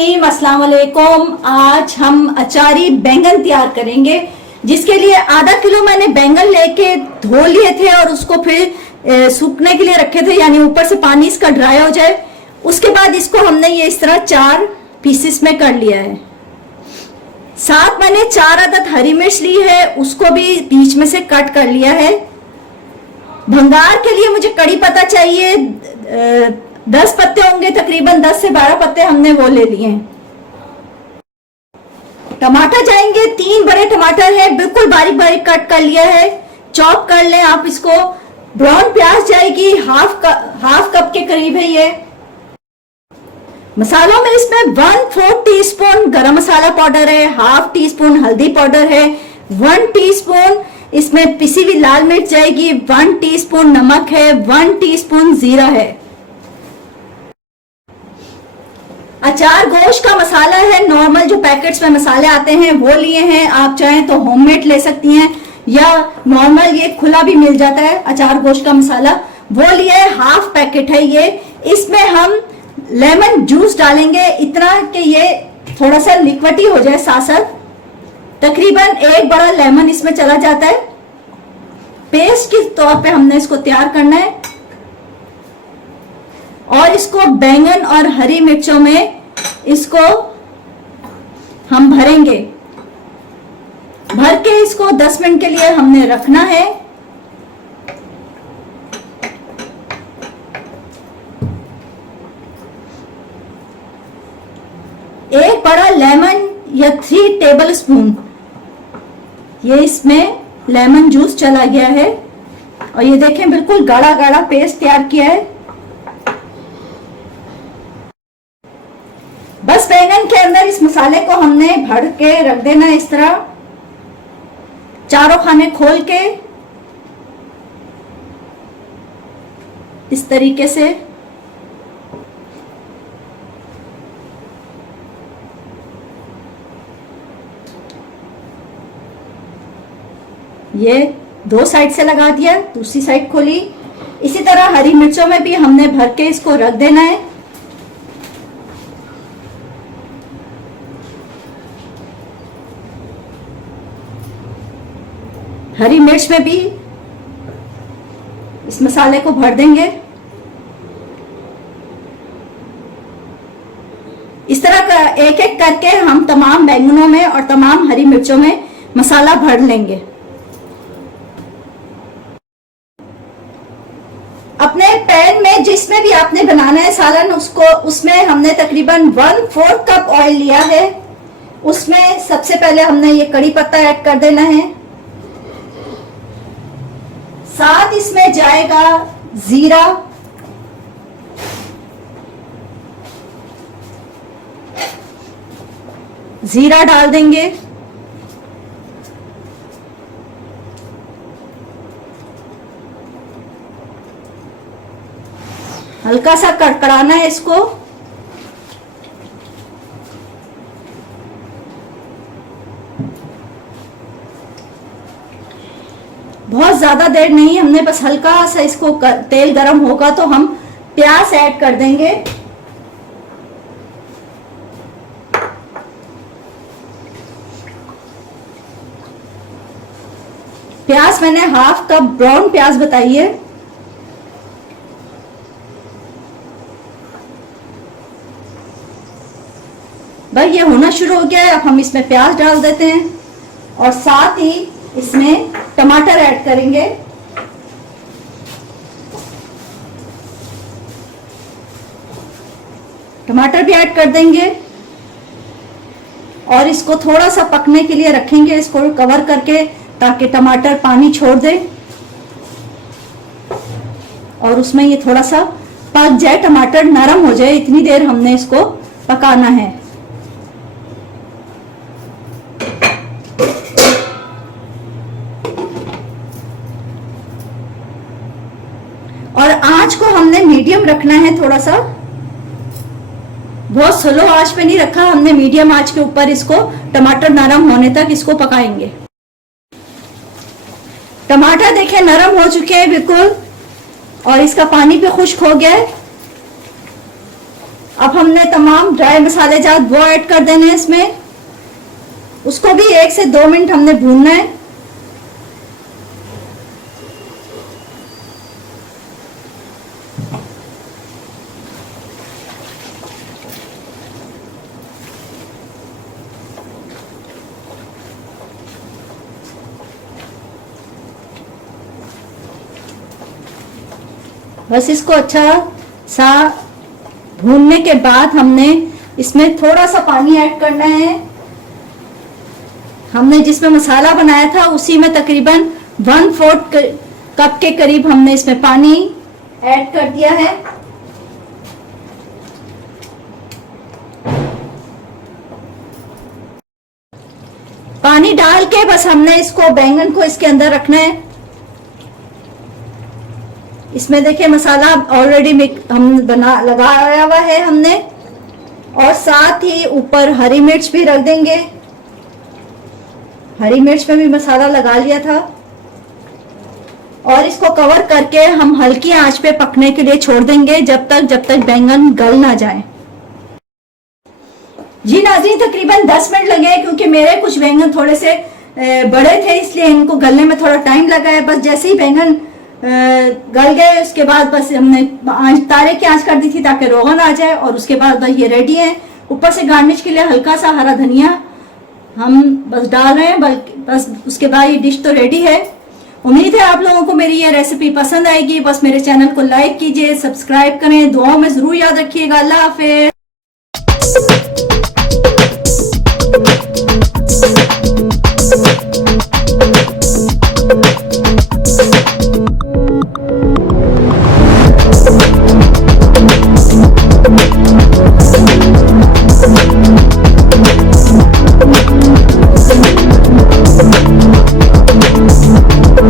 नाज़रीन अस्सलाम वालेकुम। आज हम अचारी बैंगन तैयार करेंगे, जिसके लिए आधा किलो मैंने बैंगन लेके धो लिए थे और उसको फिर सूखने के लिए रखे थे, यानी ऊपर से पानी इसका ड्राई हो जाए। उसके बाद इसको हमने ये इस तरह 4 पीसेस में कर लिया है। साथ मैंने 4 अदद हरी मिर्च ली है, उसको भी बीच में से कट कर लिया है। भंगार के लिए मुझे कड़ी पत्ता चाहिए, 10 पत्ते होंगे, तकरीबन 10 से 12 पत्ते हमने वो ले लिए हैं। टमाटर जाएंगे, 3 बड़े टमाटर है, बिल्कुल बारीक बारीक कट कर लिया है, चॉप कर लें आप इसको। ब्राउन प्याज जाएगी, हाफ कप के करीब है ये। मसालों में इसमें 1/4 टीस्पून गरम मसाला पाउडर है, हाफ टी स्पून हल्दी पाउडर है, 1 टीस्पून इसमें पिसी हुई लाल मिर्च जाएगी, 1 टीस्पून नमक है, 1 टीस्पून जीरा है। अचार गोश्त का मसाला है, नॉर्मल जो पैकेट्स में मसाले आते हैं वो लिए हैं। आप चाहें तो होममेड ले सकती हैं या नॉर्मल ये खुला भी मिल जाता है अचार गोश्त का मसाला, वो लिया है, हाफ पैकेट है ये। इसमें हम लेमन जूस डालेंगे, इतना कि ये थोड़ा सा लिक्विडी हो जाए साथ साथ। तकरीबन 1 बड़ा लेमन इसमें चला जाता है। पेस्ट के तौर पे हमने इसको तैयार करना है और इसको बैंगन और हरी मिर्चों में इसको हम भरेंगे। भर के इसको 10 मिनट के लिए हमने रखना है। एक बड़ा लेमन या 3 टेबल स्पून ये इसमें लेमन जूस चला गया है और ये देखें बिल्कुल गाढ़ा गाढ़ा पेस्ट तैयार किया है। बस बैंगन के अंदर इस मसाले को हमने भर के रख देना है, इस तरह चारों खाने खोल के इस तरीके से। ये 2 साइड से लगा दिया, दूसरी साइड खोली। इसी तरह हरी मिर्चों में भी हमने भर के इसको रख देना है। हरी मिर्च में भी इस मसाले को भर देंगे। इस तरह का एक एक करके हम तमाम बैंगनों में और तमाम हरी मिर्चों में मसाला भर लेंगे। अपने पैन में जिसमें भी आपने बनाना है सालन, उसमें हमने तकरीबन 1/4 कप ऑयल लिया है। उसमें सबसे पहले हमने ये कड़ी पत्ता ऐड कर देना है, साथ इसमें जाएगा जीरा, जीरा डाल देंगे। हल्का सा कड़कड़ाना है इसको। बहुत ज्यादा देर नहीं, हमने बस हल्का सा इसको तेल गरम होगा तो हम प्याज ऐड कर देंगे। प्याज मैंने हाफ कप ब्राउन प्याज बताई है। भाई ये होना शुरू हो गया है, अब हम इसमें प्याज डाल देते हैं और साथ ही इसमें टमाटर ऐड करेंगे। टमाटर भी ऐड कर देंगे और इसको थोड़ा सा पकने के लिए रखेंगे, इसको कवर करके, ताकि टमाटर पानी छोड़ दे और उसमें ये थोड़ा सा पक जाए, टमाटर नरम हो जाए। इतनी देर हमने इसको पकाना है। और आंच को हमने मीडियम रखना है, थोड़ा सा बहुत स्लो आंच पे नहीं रखा हमने, मीडियम आंच के ऊपर इसको टमाटर नरम होने तक इसको पकाएंगे। टमाटर देखें नरम हो चुके हैं बिल्कुल और इसका पानी भी खुश्क हो गया है। अब हमने तमाम ड्राई मसाले जात वो ऐड कर देने हैं इसमें। उसको भी 1 से 2 मिनट हमने भूनना है। बस इसको अच्छा सा भूनने के बाद हमने इसमें थोड़ा सा पानी ऐड करना है। हमने जिसमें मसाला बनाया था उसी में तकरीबन 1/4 कप के करीब हमने इसमें पानी ऐड कर दिया है। पानी डाल के बस हमने इसको बैंगन को इसके अंदर रखना है। इसमें देखिए मसाला ऑलरेडी हम लगाया हुआ है हमने, और साथ ही ऊपर हरी मिर्च भी रख देंगे। हरी मिर्च में भी मसाला लगा लिया था। और इसको कवर करके हम हल्की आंच पे पकने के लिए छोड़ देंगे जब तक बैंगन गल ना जाए। जी नाज़रीन, तकरीबन 10 मिनट लगे क्योंकि मेरे कुछ बैंगन थोड़े से बड़े थे, इसलिए इनको गलने में थोड़ा टाइम लगा है। बस जैसे ही बैंगन गल गए उसके बाद बस हमने तारे की आंच कर दी थी ताकि रोगन आ जाए, और उसके बाद बस ये रेडी है। ऊपर से गार्निश के लिए हल्का सा हरा धनिया हम बस डाल रहे हैं, बस उसके बाद ये डिश तो रेडी है। उम्मीद है आप लोगों को मेरी ये रेसिपी पसंद आएगी। बस मेरे चैनल को लाइक कीजिए, सब्सक्राइब करें, दुआओं में जरूर याद रखिएगा। अल्लाह हाफिज।